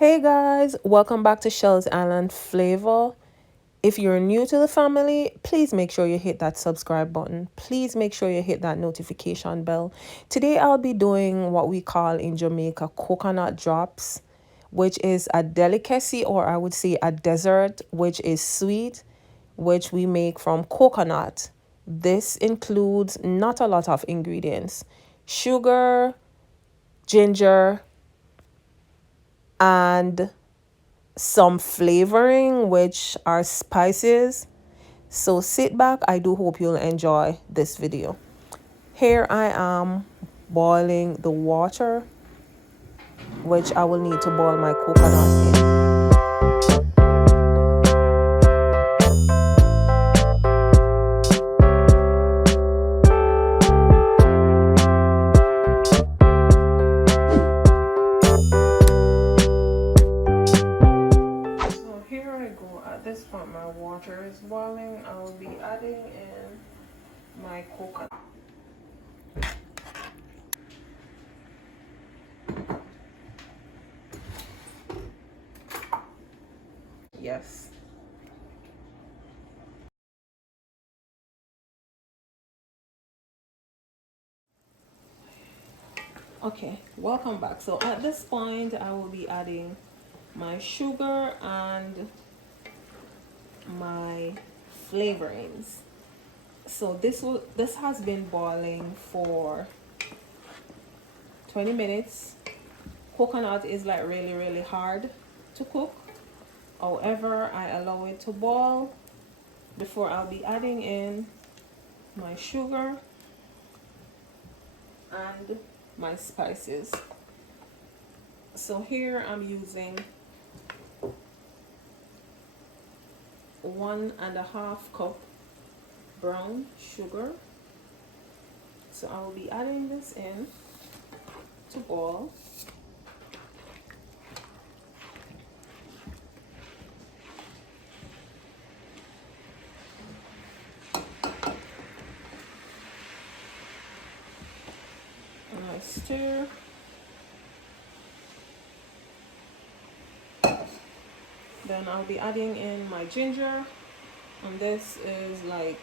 Hey guys, welcome back to Shell's Island Flavor. If you're new to the family, please make sure you hit that subscribe button. Please make sure you hit that notification bell. Today I'll be doing what we call in Jamaica coconut drops, which is a delicacy, or I would say a dessert, which is sweet, which we make from coconut. This includes not a lot of ingredients: sugar, ginger, and some flavoring, which are spices. So sit back. I do hope you'll enjoy this video. Here I am boiling the water, which I will need to boil my coconut in. So here I go. At this point my water is boiling. I will be adding in my coconut. Yes. Okay, welcome back. So at this point I will be adding my sugar and my flavorings. So this has been boiling for 20 minutes. Coconut is like really hard to cook. However, I allow it to boil before I'll be adding in my sugar and my spices. So here I'm using 1.5 cup brown sugar. So I will be adding this in to boil. And I stir. Then I'll be adding in my ginger, and this is like,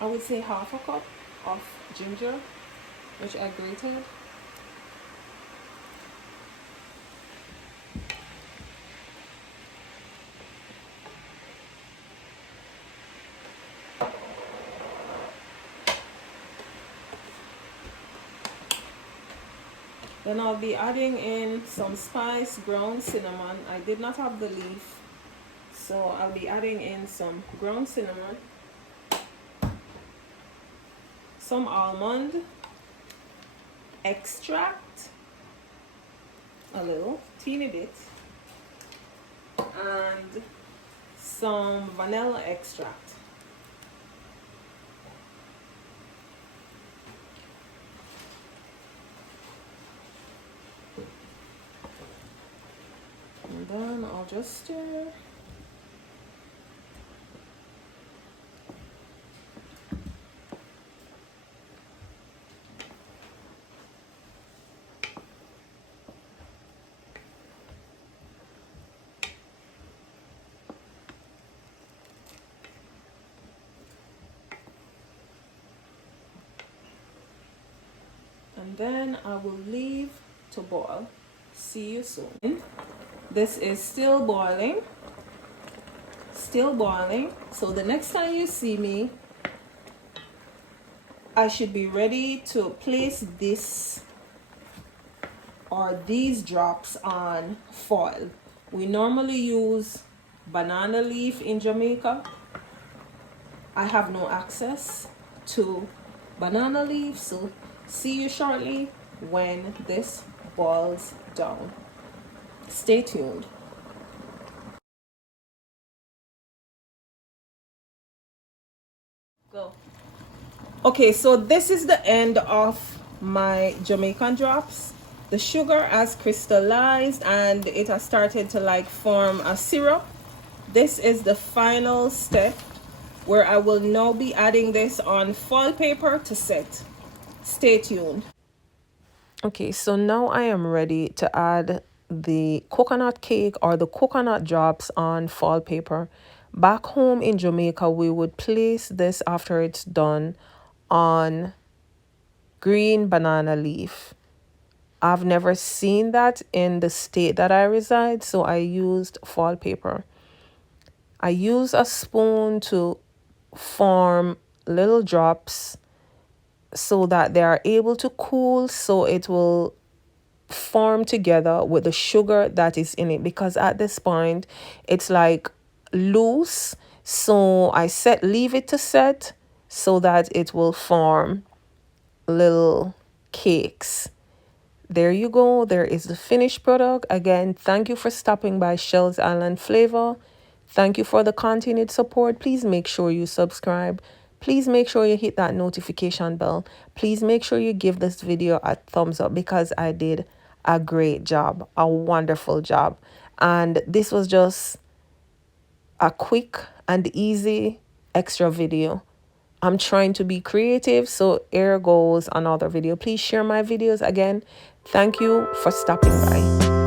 I would say, 1/2 cup of ginger, which I grated. Then I'll be adding in some spice, ground cinnamon. I did not have the leaf, so I'll be adding in some ground cinnamon, some almond extract, a little teeny bit, and some vanilla extract. And then I'll just stir. And then I will leave to boil. See you soon. This is still boiling. Still boiling. So the next time you see me, I should be ready to place this or these drops on foil. We normally use banana leaf in Jamaica. I have no access to banana leaf, so see you shortly when this boils down. Stay tuned. Go. Okay, so this is the end of my Jamaican drops. The sugar has crystallized and it has started to like form a syrup. This is the final step where I will now be adding this on foil paper to set. Stay tuned. Okay, so now I am ready to add the coconut cake or the coconut drops on foil paper. Back home in Jamaica, we would place this after it's done on green banana leaf. I've never seen that in the state that I reside, so I used foil paper. I use a spoon to form little drops so that they are able to cool, so it will form together with the sugar that is in it, because at this point it's like loose. So I leave it to set so that it will form little cakes. There you go. There is the finished product. Again, thank you for stopping by Shells Island Flavor. Thank you for the continued support. Please make sure you subscribe. Please make sure you hit that notification bell. Please make sure you give this video a thumbs up, because I did a great job, a wonderful job. And this was just a quick and easy extra video. I'm trying to be creative, so here goes another video. Please share my videos. Again, thank you for stopping by.